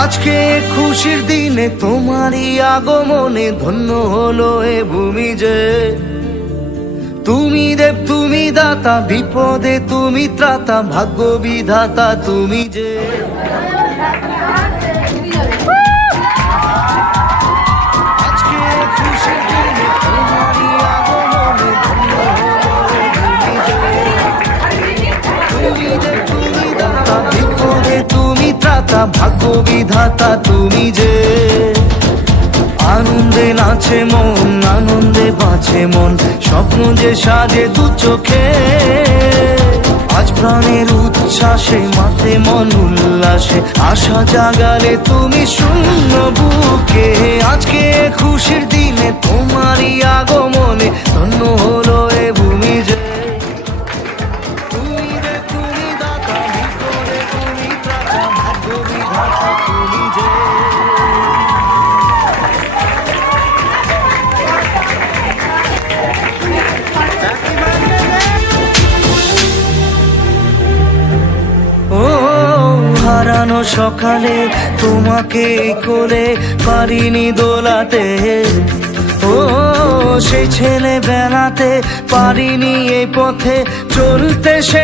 আজকে খুশির দিনে তোমারই আগমনে ধন্য হলো এ ভূমি যে। তুমি দেব তুমি দাতা, বিপদে তুমি ত্রাতা, ভাগ্য বিধাতা তুমি যে। আজকে খুশির দিনে তোমারই আগমনে ধন্য হলো এ ভূমি যে। তুমি দেব তুমি দাতা, বিপদে তুমি ত্রাতা, ভাগ্য বিধাতা তুমি যে। আনন্দে নাচে মন, আনন্দে বাঁচে মন, স্বপ্ন যে সাজে দু চোখে। আজ প্রাণের উচ্ছ্বাসে মাতে মন উল্লাসে, আশা জাগালে তুমি শূন্য বুকে। আজকে খুশির দিনে তোমারই আগমনে ধন্য হলো এ ভূমি যে। তুমি রে তুমি দাতা, বিপদে তুমি ত্রাতা, ভাগ্য বিধাতা তুমি যে। হারানো সকালে তোমাকে কোলে পারিনি দোলাতে, ও সেই ছেলে বেলাতে পারিনি এই পথে চলতে। সে